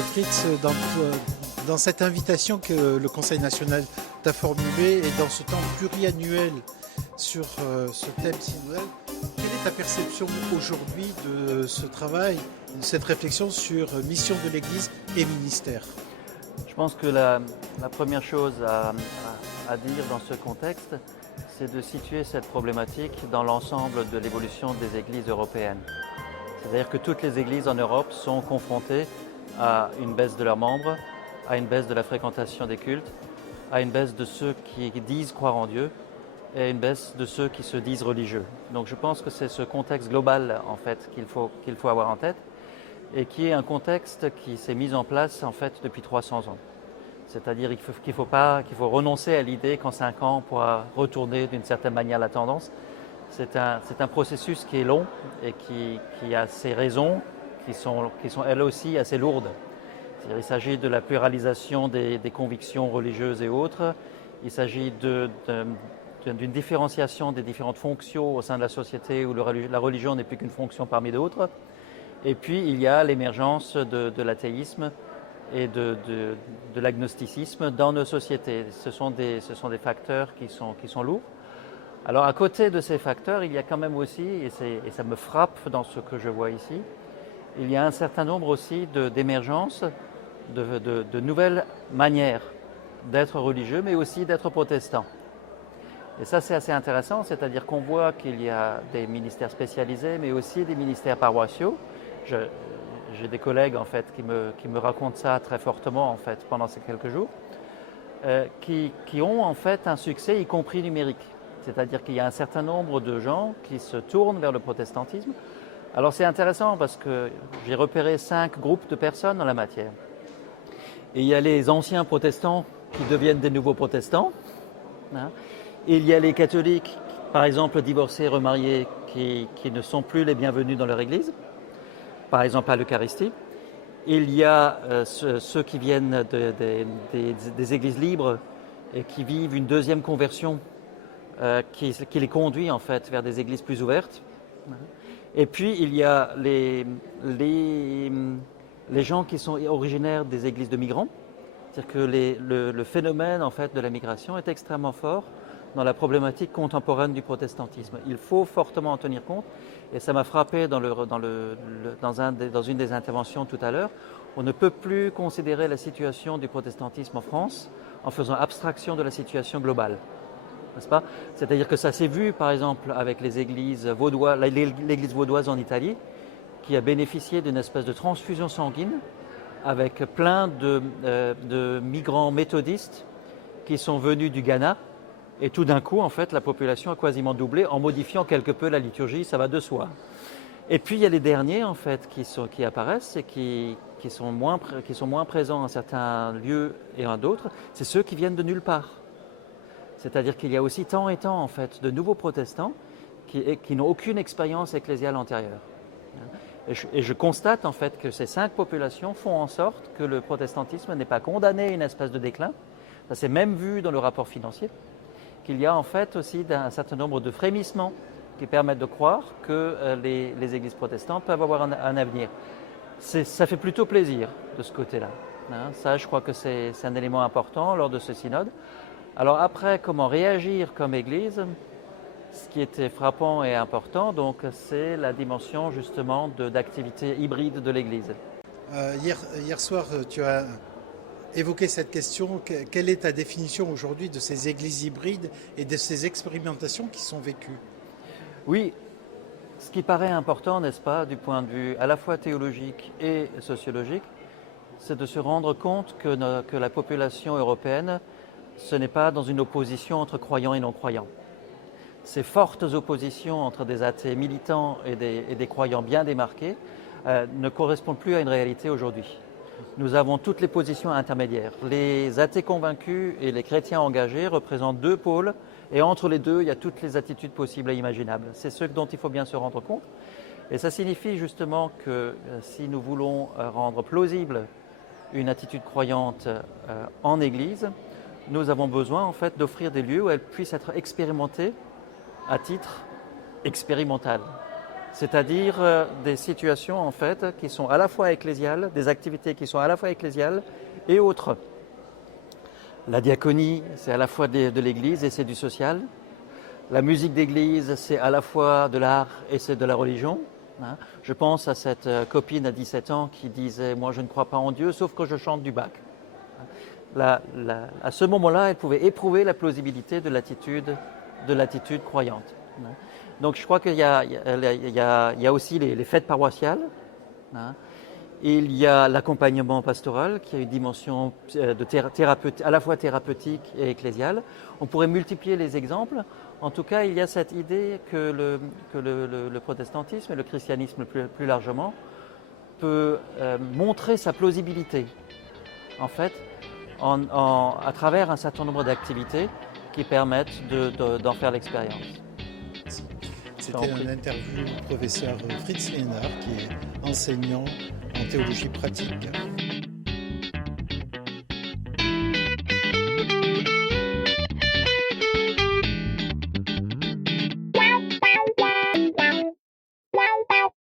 Fritz, dans cette invitation que le Conseil national t'a formulée et dans ce temps pluriannuel sur ce thème synodal, quelle est ta perception aujourd'hui de ce travail, de cette réflexion sur mission de l'Église et ministère? Je pense que la première chose à dire dans ce contexte, c'est de situer cette problématique dans l'ensemble de l'évolution des églises européennes. C'est-à-dire que toutes les églises en Europe sont confrontées à une baisse de leurs membres, à une baisse de la fréquentation des cultes, à une baisse de ceux qui disent croire en Dieu et à une baisse de ceux qui se disent religieux. Donc je pense que c'est ce contexte global en fait qu'il faut avoir en tête et qui est un contexte qui s'est mis en place en fait depuis 300 ans. C'est-à-dire qu'il faut renoncer à l'idée qu'en 5 ans on pourra retourner d'une certaine manière la tendance. C'est un processus qui est long et qui a ses raisons qui sont elles aussi assez lourdes. Il s'agit de la pluralisation des convictions religieuses et autres. Il s'agit d'une différenciation des différentes fonctions au sein de la société où la religion n'est plus qu'une fonction parmi d'autres. Et puis il y a l'émergence de l'athéisme et de l'agnosticisme dans nos sociétés. Ce sont des facteurs qui sont lourds. Alors à côté de ces facteurs, il y a quand même aussi, et ça me frappe dans ce que je vois ici, il y a un certain nombre aussi d'émergences de nouvelles manières d'être religieux, mais aussi d'être protestant. Et ça, c'est assez intéressant, c'est-à-dire qu'on voit qu'il y a des ministères spécialisés, mais aussi des ministères paroissiaux. J'ai des collègues en fait qui me racontent ça très fortement en fait pendant ces quelques jours, qui ont en fait un succès, y compris numérique. C'est-à-dire qu'il y a un certain nombre de gens qui se tournent vers le protestantisme. Alors c'est intéressant parce que j'ai repéré 5 groupes de personnes dans la matière. Et il y a les anciens protestants qui deviennent des nouveaux protestants. Hein. Et il y a les catholiques, par exemple divorcés, remariés, qui ne sont plus les bienvenus dans leur église, par exemple à l'Eucharistie. Il y a ceux qui viennent des églises libres et qui vivent une deuxième conversion qui les conduit en fait vers des églises plus ouvertes. Et puis il y a les gens qui sont originaires des églises de migrants. C'est-à-dire que le phénomène en fait de la migration est extrêmement fort dans la problématique contemporaine du protestantisme. Il faut fortement en tenir compte et ça m'a frappé dans une des interventions tout à l'heure. On ne peut plus considérer la situation du protestantisme en France en faisant abstraction de la situation globale. N'est-ce pas ? C'est-à-dire que ça s'est vu par exemple avec les églises vaudoises, l'église vaudoise en Italie, qui a bénéficié d'une espèce de transfusion sanguine avec plein de migrants méthodistes qui sont venus du Ghana. Et tout d'un coup, en fait, la population a quasiment doublé en modifiant quelque peu la liturgie, ça va de soi. Et puis il y a les derniers en fait qui apparaissent et qui sont moins présents à certains lieux et à d'autres. C'est ceux qui viennent de nulle part. C'est-à-dire qu'il y a aussi tant et tant en fait de nouveaux protestants qui n'ont aucune expérience ecclésiale antérieure. Et je constate en fait que ces 5 populations font en sorte que le protestantisme n'est pas condamné à une espèce de déclin. Ça s'est même vu dans le rapport financier, qu'il y a en fait aussi un certain nombre de frémissements qui permettent de croire que les églises protestantes peuvent avoir un avenir. Ça fait plutôt plaisir de ce côté-là. Ça, je crois que c'est un élément important lors de ce synode. Alors après, comment réagir comme Église ? Ce qui était frappant et important, donc, c'est la dimension justement d'activité hybride de l'Église. Hier soir, tu as évoqué cette question. Quelle est ta définition aujourd'hui de ces églises hybrides et de ces expérimentations qui sont vécues ? Oui, ce qui paraît important, n'est-ce pas, du point de vue à la fois théologique et sociologique, c'est de se rendre compte que la population européenne, ce n'est pas dans une opposition entre croyants et non-croyants. Ces fortes oppositions entre des athées militants et des croyants bien démarqués ne correspondent plus à une réalité aujourd'hui. Nous avons toutes les positions intermédiaires. Les athées convaincus et les chrétiens engagés représentent 2 pôles et entre les deux, il y a toutes les attitudes possibles et imaginables. C'est ce dont il faut bien se rendre compte. Et ça signifie justement que si nous voulons rendre plausible une attitude croyante en Église, nous avons besoin en fait d'offrir des lieux où elle puisse être expérimentée à titre expérimental. C'est-à-dire des situations en fait qui sont à la fois ecclésiales, des activités qui sont à la fois ecclésiales et autres. La diaconie, c'est à la fois de l'Église et c'est du social. La musique d'église, c'est à la fois de l'art et c'est de la religion. Je pense à cette copine à 17 ans qui disait « Moi, je ne crois pas en Dieu, sauf que je chante du Bach ». À ce moment-là, elle pouvait éprouver la plausibilité de l'attitude croyante. Donc je crois qu'il y a aussi les fêtes paroissiales. Il y a l'accompagnement pastoral qui a une dimension à la fois thérapeutique et ecclésiale. On pourrait multiplier les exemples. En tout cas, il y a cette idée que le protestantisme et le christianisme plus largement peut montrer sa plausibilité, en fait, à travers un certain nombre d'activités qui permettent d'en faire l'expérience. C'était une interview du professeur Fritz Lénard, qui est enseignant en théologie pratique.